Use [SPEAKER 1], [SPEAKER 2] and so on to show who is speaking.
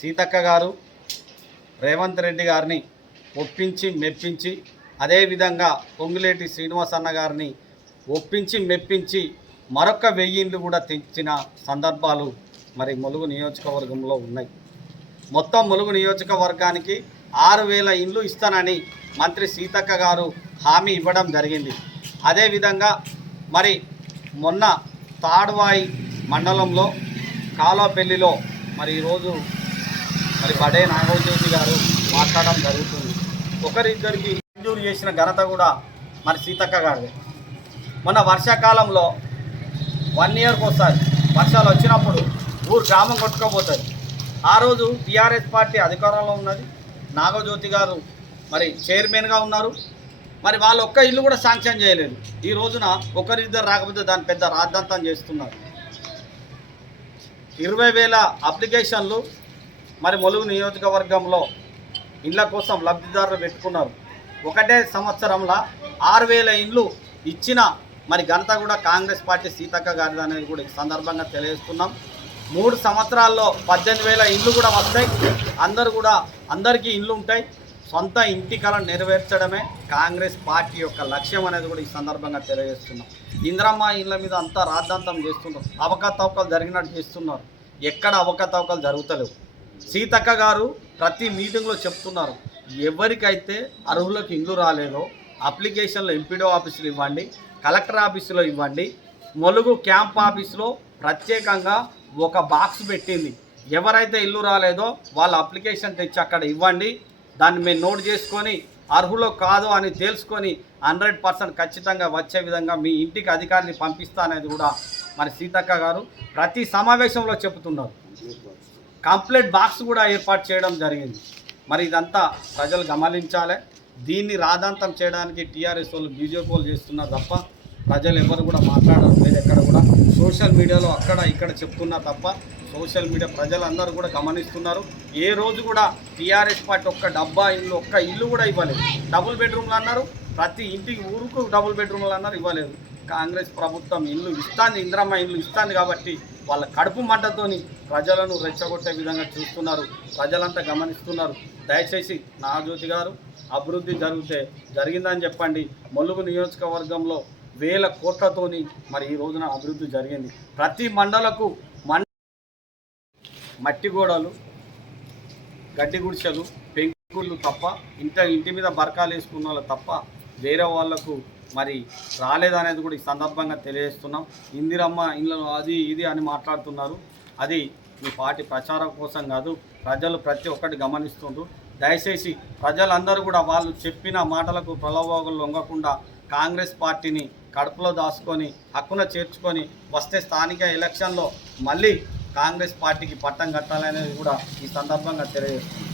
[SPEAKER 1] సీతక్క గారు రేవంత్ రెడ్డి గారిని ఒప్పించి మెప్పించి అదేవిధంగా పొంగులేటి శ్రీనివాస్ అన్న గారిని ఒప్పించి మెప్పించి మరొక వెయ్యి కూడా తెచ్చిన సందర్భాలు మరి ములుగు నియోజకవర్గంలో ఉన్నాయి. మొత్తం ములుగు నియోజకవర్గానికి ఆరు వేల ఇండ్లు ఇస్తానని మంత్రి సీతక్క గారు హామీ ఇవ్వడం జరిగింది. అదేవిధంగా మరి మొన్న తాడ్వాయి మండలంలో కాలోపల్లిలో మరి ఈరోజు మరి బడే నాగోజ్యోతి గారు మాట్లాడడం జరుగుతుంది. ఒకరిద్దరికి మంజూరు చేసిన ఘనత కూడా మరి సీతక్క గారిదే. మొన్న వర్షాకాలంలో వన్ ఇయర్కి ఒకసారి వర్షాలు వచ్చినప్పుడు ఊరు గ్రామం కొట్టుకోపోతుంది. ఆ రోజు టీఆర్ఎస్ పార్టీ అధికారంలో ఉన్నది. నాగజ్యోతి గారు మరి చైర్మన్గా ఉన్నారు. మరి వాళ్ళు ఒక్క ఇల్లు కూడా శాంక్షన్ చేయలేదు. ఈ రోజున ఒకరిద్దరు రాకపోతే దాని పెద్ద రాద్ధాంతం చేస్తున్నారు. ఇరవై వేల అప్లికేషన్లు మరి ములుగు నియోజకవర్గంలో ఇండ్ల కోసం లబ్ధిదారులు పెట్టుకున్నారు. ఒకటే సంవత్సరంలో ఆరు వేల ఇండ్లు ఇచ్చిన మరి ఘనత కూడా కాంగ్రెస్ పార్టీ సీతక్క గారిది అనేది కూడా ఈ సందర్భంగా తెలియజేస్తున్నాం. మూడు సంవత్సరాల్లో పద్దెనిమిది వేల ఇండ్లు కూడా వస్తాయి. అందరు కూడా అందరికీ ఇండ్లు ఉంటాయి. సొంత ఇంటి కళ నెరవేర్చడమే కాంగ్రెస్ పార్టీ యొక్క లక్ష్యం అనేది కూడా ఈ సందర్భంగా తెలియజేస్తున్నాం. ఇంద్రమ్మ ఇళ్ళ మీద అంతా రాద్ధాంతం చేస్తున్నారు. అవకతవకలు జరిగినట్టు చేస్తున్నారు. ఎక్కడ అవకతవకలు జరుగుతలేవు. సీతక్క గారు ప్రతి మీటింగ్లో చెప్తున్నారు ఎవరికైతే అర్హులకు ఇండ్లు రాలేదో అప్లికేషన్లు ఎంపీడో ఆఫీసులు ఇవ్వండి కలెక్టర్ ఆఫీసులో ఇవ్వండి మొలుగు క్యాంప్ ఆఫీసులో ప్రత్యేకంగా ఒక బాక్స్ పెట్టింది. ఎవరైతే ఇల్లు రాలేదో వాళ్ళ అప్లికేషన్ తెచ్చి అక్కడ ఇవ్వండి. దాన్ని మేము నోట్ చేసుకొని అర్హులో కాదు అని తెలుసుకొని హండ్రెడ్ పర్సెంట్ ఖచ్చితంగా వచ్చే విధంగా మీ ఇంటికి అధికారిని పంపిస్తా అనేది కూడా మరి సీతక్క గారు ప్రతి సమావేశంలో చెబుతున్నారు. కంప్లీట్ బాక్స్ కూడా ఏర్పాటు చేయడం జరిగింది. మరి ఇదంతా ప్రజలు గమనించాలి. దీన్ని రాదాంతం చేయడానికి టీఆర్ఎస్ వాళ్ళు బీజేపీ వాళ్ళు చేస్తున్నారు తప్ప ప్రజలు ఎవరు కూడా మాట్లాడడం లేదు ఎక్కడ కూడా. సోషల్ మీడియాలో అక్కడ ఇక్కడ చెప్తున్నా తప్ప సోషల్ మీడియా ప్రజలందరూ కూడా గమనిస్తున్నారు. ఏ రోజు కూడా టీఆర్ఎస్ పార్టీ ఒక్క డబ్బా ఇల్లు ఒక్క ఇల్లు కూడా ఇవ్వలేదు. డబుల్ బెడ్రూమ్లు అన్నారు. ప్రతి ఇంటికి ఊరుకు డబుల్ బెడ్రూమ్లు అన్నారు ఇవ్వలేదు. కాంగ్రెస్ ప్రభుత్వం ఇల్లు ఇస్తాంది ఇంద్రమ్మ ఇల్లు ఇస్తాంది కాబట్టి వాళ్ళ కడుపు మంటతోని ప్రజలను రెచ్చగొట్టే విధంగా చూస్తున్నారు ప్రజలంతా గమనిస్తున్నారు. దయచేసి నాగజ్యోతి గారు అభివృద్ధి జరిగితే జరిగిందని చెప్పండి. ములుగు నియోజకవర్గంలో వేల కోట్లతోని మరి ఈ రోజున అభివృద్ధి జరిగింది. ప్రతి మండలకు మండ మట్టి గోడలు గడ్డి గుడిసెలు పెంకుళ్ళు తప్ప ఇంత ఇంటి మీద బరకాలు వేసుకున్న వాళ్ళు తప్ప వేరే వాళ్ళకు మరి రాలేదనేది కూడా ఈ సందర్భంగా తెలియజేస్తున్నాం. ఇందిరమ్మ ఇళ్ళలో అది ఇది అని మాట్లాడుతున్నారు. అది మీ పార్టీ ప్రచారం కోసం కాదు ప్రజలు ప్రతి ఒక్కటి గమనిస్తుండ్రు. దయచేసి ప్రజలందరూ కూడా వాళ్ళు చెప్పిన మాటలకు ప్రలోభాలు లొంగకుండా కాంగ్రెస్ పార్టీని కడుపులో దాచుకొని హక్కున చేర్చుకొని వస్తే స్థానిక ఎలక్షన్లో మళ్ళీ కాంగ్రెస్ పార్టీకి పట్టం కట్టాలనేది కూడా ఈ సందర్భంగా తెలియజేస్తుంది